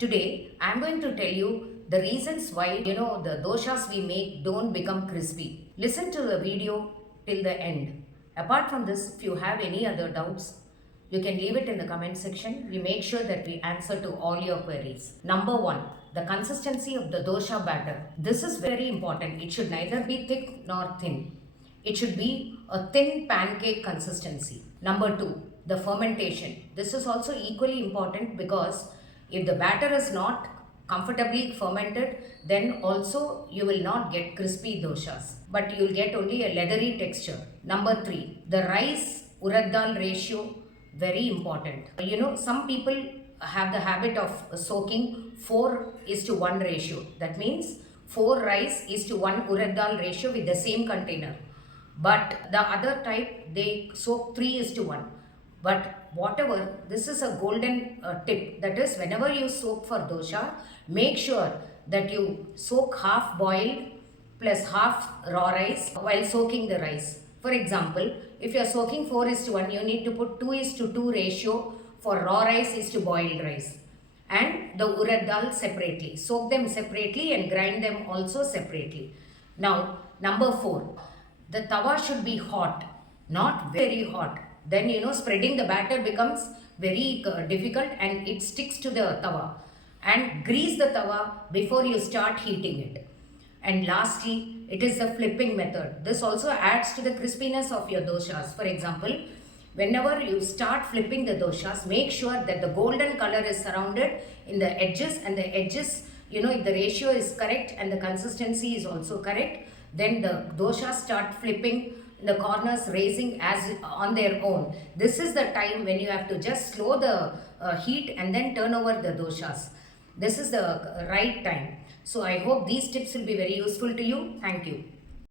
Today, I am going to tell you the reasons why the doshas we make don't become crispy. Listen to the video till the end. Apart from this, if you have any other doubts, you can leave it in the comment section. We make sure that we answer to all your queries. Number one, the consistency of the dosha batter. This is very important. It should neither be thick nor thin. It should be a thin pancake consistency. Number two, the fermentation. This is also equally important because if the batter is not comfortably fermented, then also you will not get crispy doshas, but you will get only a leathery texture. Number three, the rice urad dal ratio, very important. Some people have the habit of soaking 4 is to 1 ratio. That means 4 rice is to 1 urad dal ratio with the same container. But the other type, they soak 3 is to 1. But whatever, this is a golden tip. That is, whenever you soak for dosha, make sure that you soak half boiled plus half raw rice while soaking the rice. For example, if you are soaking 4 is to 1, you need to put 2 is to 2 ratio for raw rice is to boiled rice. And the urad dal separately. Soak them separately and grind them also separately. Now, number 4. The tawa should be hot, not very hot. Then spreading the batter becomes very difficult and it sticks to the tawa. And grease the tawa before you start heating it. And lastly, it is the flipping method. This also adds to the crispiness of your doshas. For example, whenever you start flipping the doshas, make sure that the golden color is surrounded in the edges, and the edges, if the ratio is correct and the consistency is also correct, then the doshas start flipping, the corners raising as on their own. This is the time when you have to just slow the heat and then turn over the doshas. This is the right time. So I hope these tips will be very useful to you. Thank you.